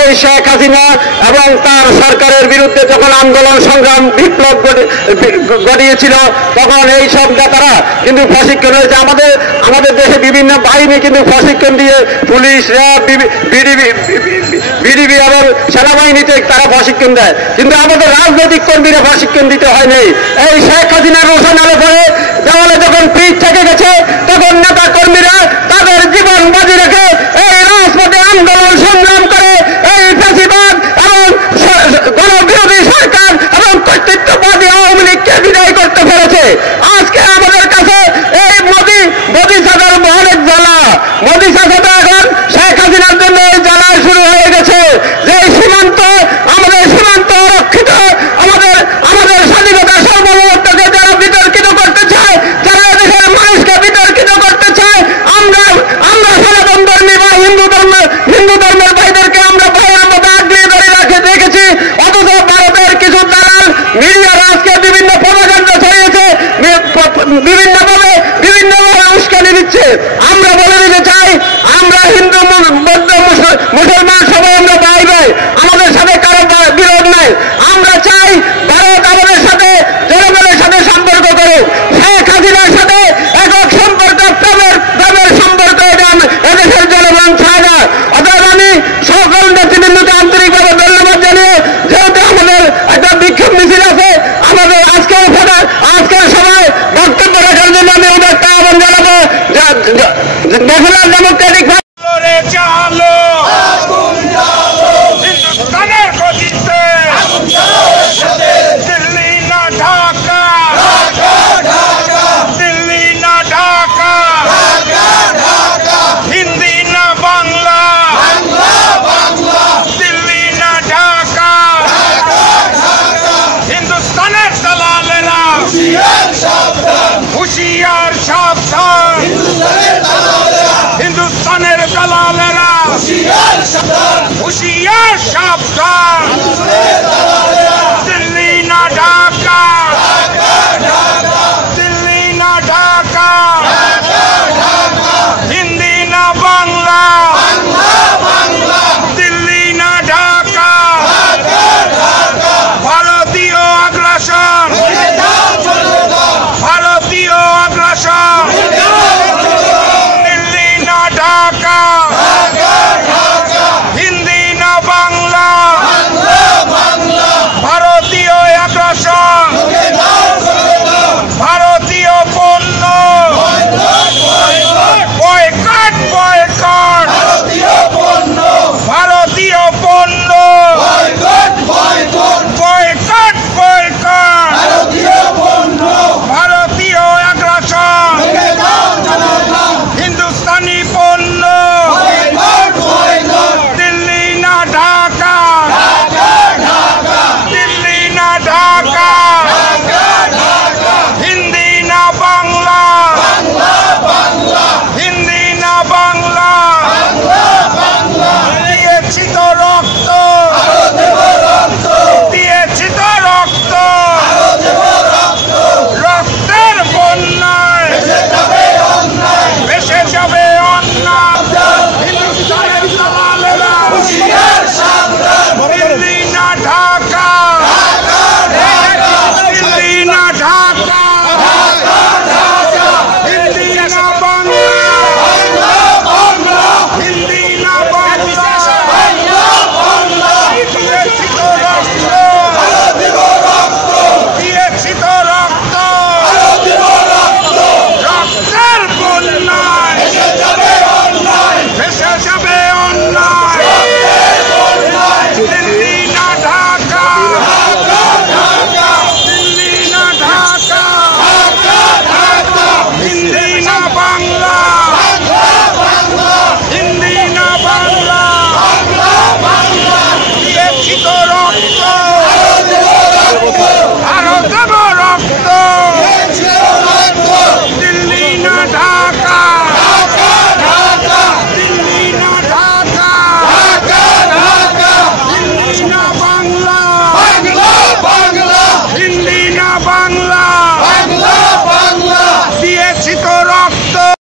এই শেখ হাসিনা এবং তার সরকারের বিরুদ্ধে যখন আন্দোলন সংগ্রাম বিপ্লব ঘটিয়েছিল তখন এই সব নেতারা কিন্তু প্রশিক্ষণ হয়েছে। আমাদের দেশে বিভিন্ন বাহিনী কিন্তু প্রশিক্ষণ দিয়ে পুলিশ, র্যাব, বিডিবি এবং সেনাবাহিনীতে তারা প্রশিক্ষণ দেয়, কিন্তু আমাদের রাজনৈতিক কর্মীরা প্রশিক্ষণ দিতে হয়নি। এই শেখ হাসিনার রোশন আলো পরে দেওয়ালে যখন পিঠ থেকে গেছে তখন নেতা কর্মীরা তাদের জীবন বাজি রেখে এই রাজপথে আন্দোলন সংগ্রাম করে এই ফ্যাসিবাদ এবং গণবিরোধী সরকার এবং কর্তৃত্ববাদী আওয়ামী লীগকে বিদায় করতে পেরেছে। আজকে আমাদের কাছে এই মোদি চাচার অনেক জ্বালা, মোদি চাচা তো এখন শেখ হাসিনার জন্য এই জ্বালা শুরু হয়ে গেছে। যে সীমান্ত, আমাদের সীমান্ত রক্ষিত, আমাদের স্বাধীনতা সার্বভৌমত্বকে যারা বিতর্কিত করতে চায়, যারা দেশের মানুষকে বিতর্কিত করতে চায়, আমরা সনাতন ধর্মী বা হিন্দু ধর্মের ভাইদেরকে আমরা ভাইয়ের মতো আগ্রহী ধরে রেখেছি। অথচ ভারতের কিছু দালাল মিডিয়ারা আজকে বিভিন্ন প্রপাগান্ডা ছড়িয়েছে, বিভিন্নভাবে উস্কানি দিচ্ছে। আমরা বলে দিতে চাই, আমরা হিন্দু, বৌদ্ধ, মুসলমান সবাই আমরা ভাই ভাই, আমাদের সাথে কারো বিরোধ নাই। আমরা চাই ভারত আমাদের সাথে, জনগণের সাথে সম্পর্ক করুক। শেখ হাসিনার সাথে একক সম্পর্ক, প্রেমের সম্পর্ক এদেশের জনগণ চায় না। অতএব আমি সকল নেতৃবৃন্দকে আন্তরিকভাবে ধন্যবাদ জানিয়ে, যেহেতু আমাদের একটা বিক্ষোভ মিছিল আছে, আমাদের আজকের সবাই বক্তব্য রাখার জন্য আমি ওদেরটা আহ্বান জানাবো। ন্যাশনাল ডেমোক্রেটিক হুশিয়ার সাবধান, হিন্দুস্তানের দালালেরা হুশিয়ার সাবধান, দিল্লি না ঢাকা, দিল্লি না ঢাকা, হিন্দি না বাংলা,